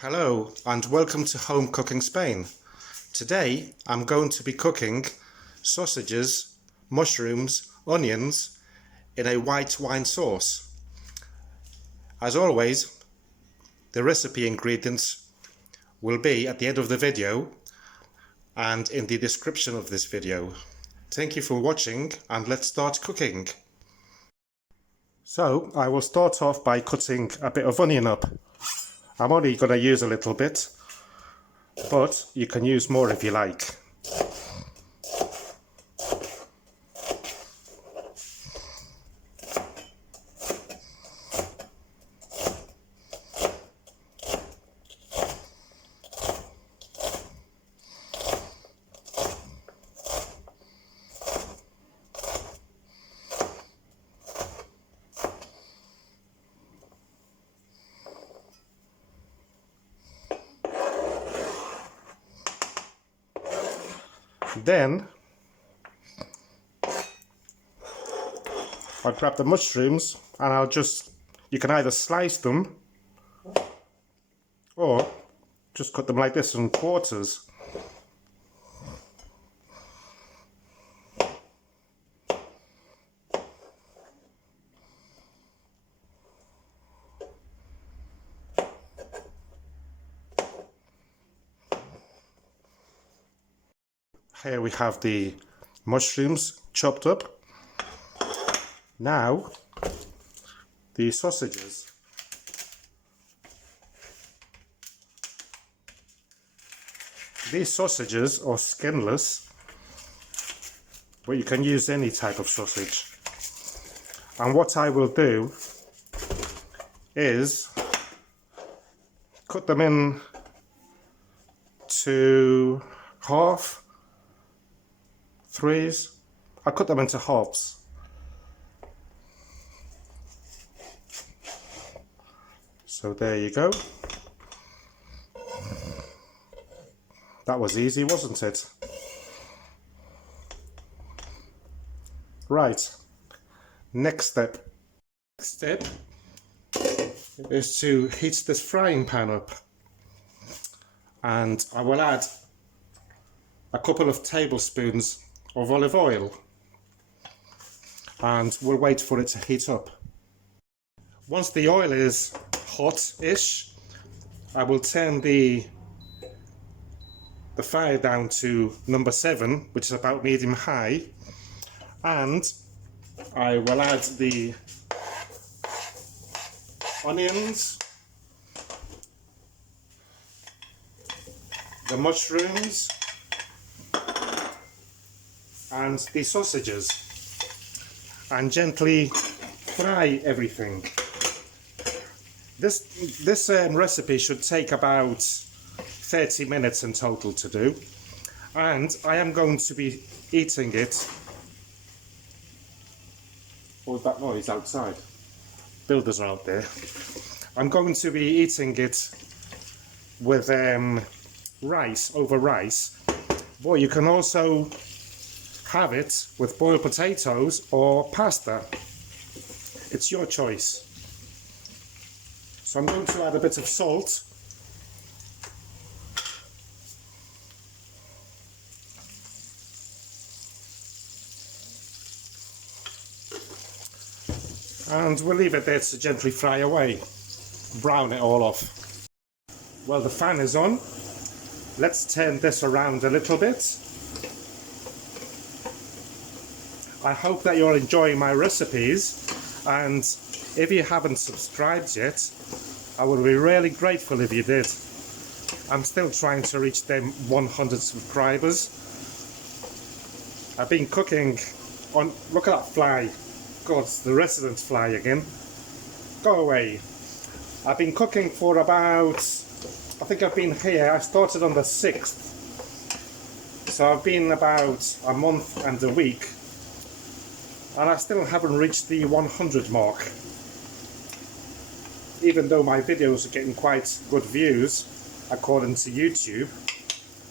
Hello and welcome to Home Cooking Spain. Today I'm going to be cooking sausages, mushrooms, onions in a white wine sauce. As always, the recipe ingredients will be at the end of the video and in the description of this video. Thank you for watching and let's start cooking. So I will start off by cutting a bit of onion up. I'm only going to use a little bit, but you can use more if you like. Then I'll grab the mushrooms and you can either slice them or just cut them like this in quarters. Here we have the mushrooms chopped up. Now, the sausages. These sausages are skinless, but you can use any type of sausage. And what I will do is cut them in to half. Threes. I cut them into halves. So there you go. That was easy, wasn't it? Right. Next step. Next step is to heat this frying pan up. And I will add a couple of tablespoons of olive oil and we'll wait for it to heat up. Once the oil is hot-ish, I will turn the fire down to number 7, which is about medium high, and I will add the onions, the mushrooms and the sausages and gently fry everything. This recipe should take about 30 minutes in total to do, and I am going to be eating it. What was that noise outside? Builders are out there. I'm going to be eating it with rice, over rice, but you can also have it with boiled potatoes or pasta. It's your choice. So I'm going to add a bit of salt. And we'll leave it there to gently fry away. Brown it all off. Well, the fan is on. Let's turn this around a little bit. I hope that you're enjoying my recipes, and if you haven't subscribed yet, I would be really grateful if you did. I'm still trying to reach them 100 subscribers. I've been cooking on, look at that fly. God, it's the resident fly again. Go away. I've been cooking for about, I think I've been here, I started on the 6th. So I've been about a month and a week. And I still haven't reached the 100 mark. Even though my videos are getting quite good views according to YouTube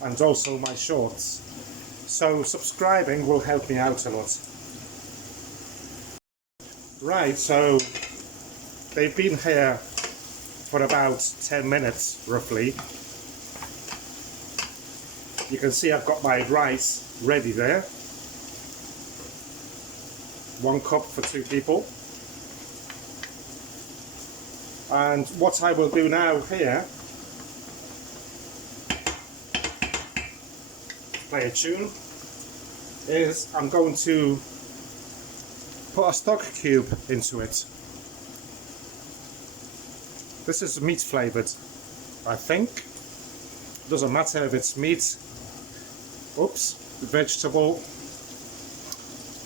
and also my shorts. So subscribing will help me out a lot. Right, so they've been here for about 10 minutes roughly. You can see I've got my rice ready there. 1 cup for 2 people. And what I will do now here, play a tune, is I'm going to put a stock cube into it. This is meat flavoured, I think. Doesn't matter if it's meat, vegetable,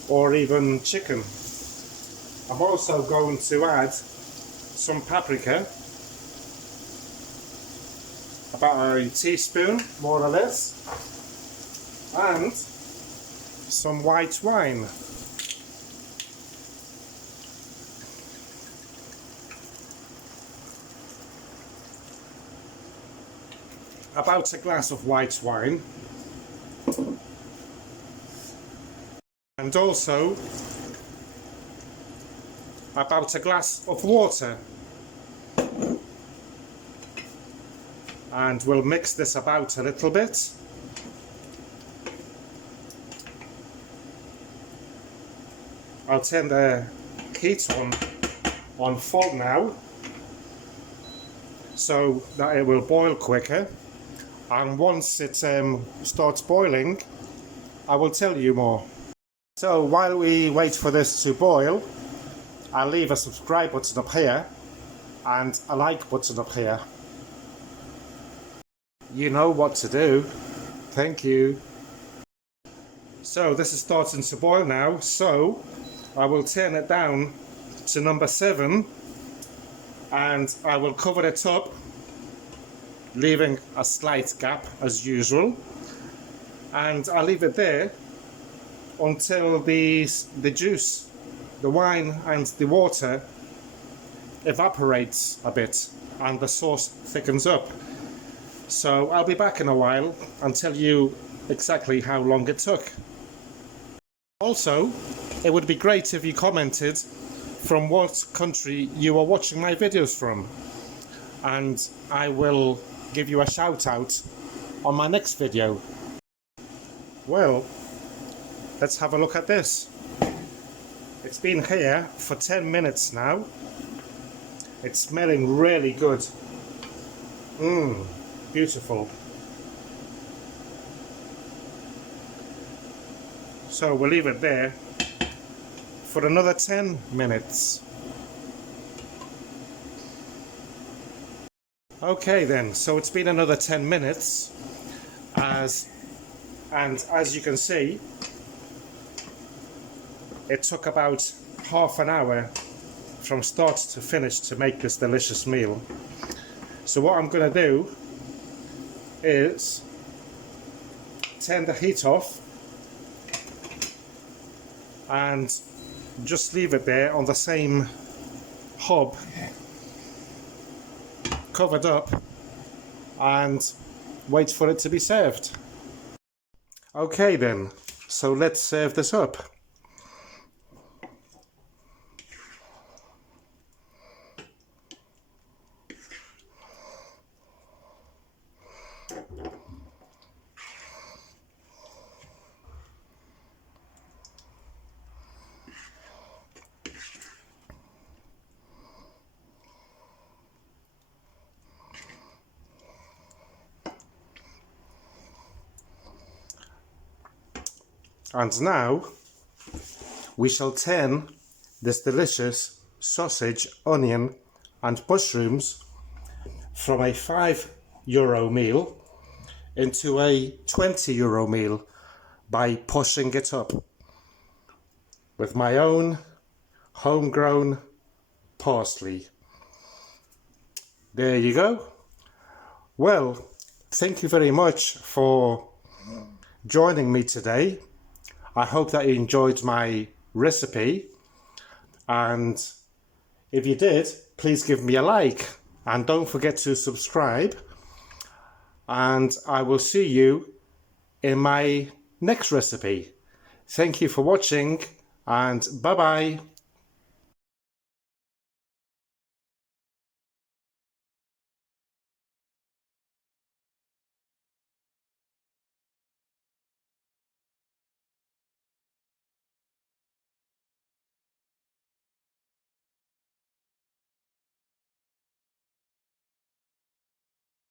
or even chicken. I'm also going to add some paprika, about a teaspoon more or less, and some white wine. About a glass of white wine, and also about a glass of water, and we'll mix this about a little bit. I'll turn the heat on full now so that it will boil quicker, and once it starts boiling I will tell you more. So while we wait for this to boil, I'll leave a subscribe button up here and a like button up here. You know what to do. Thank you. So this is starting to boil now, so I will turn it down to number 7 and I will cover it up, leaving a slight gap as usual, and I'll leave it there until the juice, the wine and the water evaporates a bit and the sauce thickens up. So I'll be back in a while and tell you exactly how long it took. Also, it would be great if you commented from what country you are watching my videos from, and I will give you a shout out on my next video. Well, let's have a look at this. It's been here for 10 minutes now. It's smelling really good. Beautiful. So we'll leave it there for another 10 minutes. Okay then, so it's been another 10 minutes as you can see, it took about half an hour from start to finish to make this delicious meal. So what I'm going to do is turn the heat off and just leave it there on the same hob, covered up, and wait for it to be served. Okay then, so let's serve this up. And now we shall turn this delicious sausage, onion and mushrooms from a €5 meal into a €20 meal by pushing it up with my own homegrown parsley. There you go. Well, thank you very much for joining me today. I hope that you enjoyed my recipe, and if you did, please give me a like and don't forget to subscribe, and I will see you in my next recipe. Thank you for watching, and bye bye.